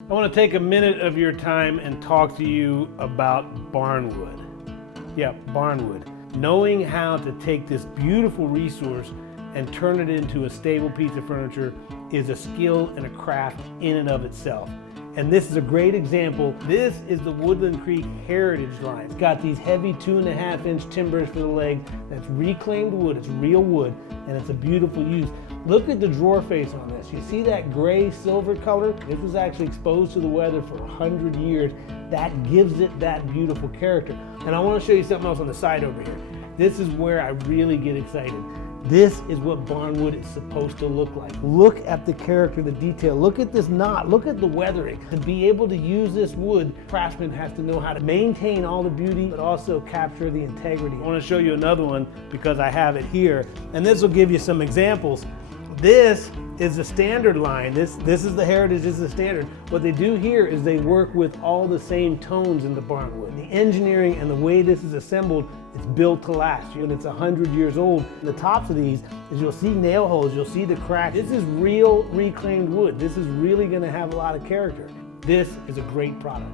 I want to take a minute of your time and talk to you about barnwood. Yeah, barnwood. Knowing how to take this beautiful resource and turn it into a stable piece of furniture is a skill and a craft in and of itself. And this is a great example. This is the Woodland Creek Heritage line. It's got these heavy 2.5-inch timbers for the leg. That's reclaimed wood, it's real wood, and it's a beautiful use. Look at the drawer face on this. You see that gray silver color? This was actually exposed to the weather for 100 years. That gives it that beautiful character. And I want to show you something else on the side over here. This is where I really get excited. This is what barnwood is supposed to look like. Look at the character, the detail. Look at this knot. Look at the weathering. To be able to use this wood, craftsman has to know how to maintain all the beauty, but also capture the integrity. I want to show you another one because I have it here, and this will give you some examples. This is the standard line. This is the heritage, this is the standard. What they do here is they work with all the same tones in the barnwood. The engineering and the way this is assembled, it's built to last. When it's 100 years old, the tops of these, is you'll see nail holes, you'll see the cracks. This is real reclaimed wood. This is really gonna have a lot of character. This is a great product.